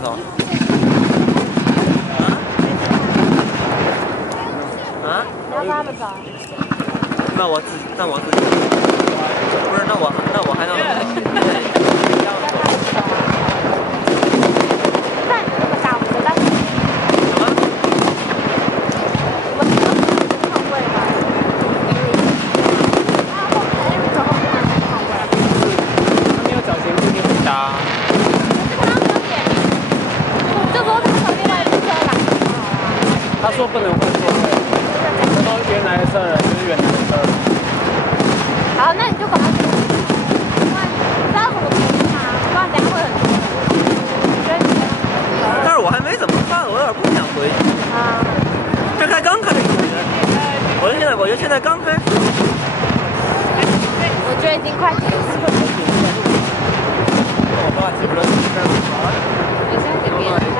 么走？啊？你要跟他们走？那我自己，不是，那我还能。那你那么大，我觉得。什么？我们看位吗？啊，后面那边走后面看位。他没有脚前不一定会搭。就说他从另外一车来。他说不能换座位。他说原来的车人就是原来的车人。好，那你就把它。不知道怎么评它，不然等下会很多人。但是我还没怎么看，我有点不想回去。啊。这才刚开始，我觉得现在刚开始。我觉得已经快结束了。我爸媳妇儿我现在给别人看。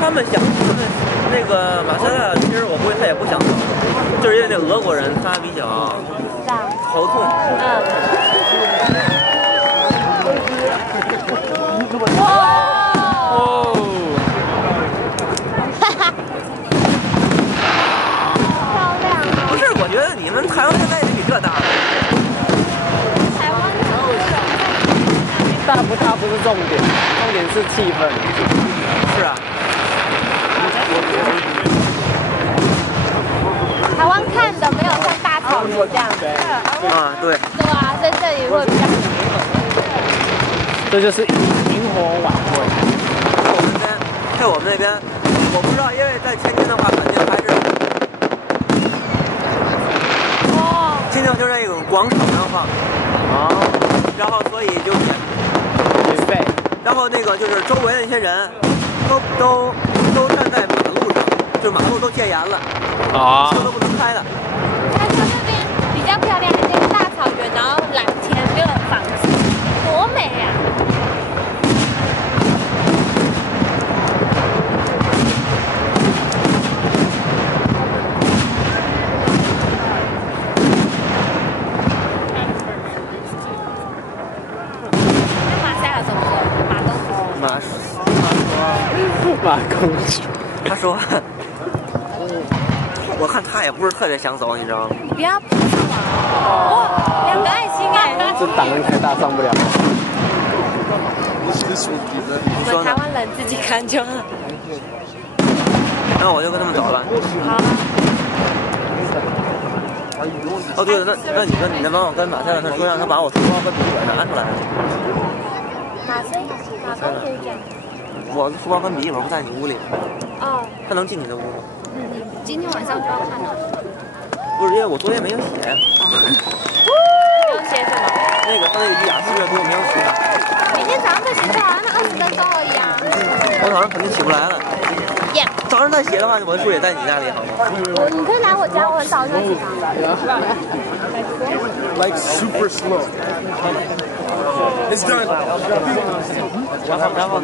他们那个马塞拉，其实我估计他也不想走，就是因为那俄国人他比较头痛。哇！哈哈，漂亮啊！不是，我觉得你们台湾现在也比这大。台湾大不大不是重点，重点是气氛。是啊。台湾看的没有像大草原这样子。啊，对。对啊，在这里会比较。这就是萤火晚会。在我们那边，我不知道，因为在天津的话，肯定还是。哦。天津就是那种广场上放。啊。然后所以就是。免费。然后那个就是周围的那些人，都站在马路上，就是马路都戒严了。啊。车都不能开了。他说那边比较漂亮，还是一个大草原，然后蓝天，没有房子，多美呀！那马赛尔怎么说？马公主。他说。我看他也不是特别想走，你知道吗？你不要拍上网哦，2个爱心哎！这档案太大上不了。我们台湾人自己看就好。那我就跟他们走了。好。哦，对了，那你那帮我跟马赛尔他说，让他把我书包跟笔记本拿出来。哪跟可以讲？我的书包跟笔记本不在你屋里。哦。他能进你的屋吗？今天晚上就要看到。不是，因为我昨天没有写。没有写什么？他那个雅思阅读我没有写。明天早上再写就好了，那20分钟而已啊。我早上肯定起不来了。耶。早上再写的话，我的书也在你那里，好吗？你可以来我家，我很早就起床。Like super slow. It's done. 然后。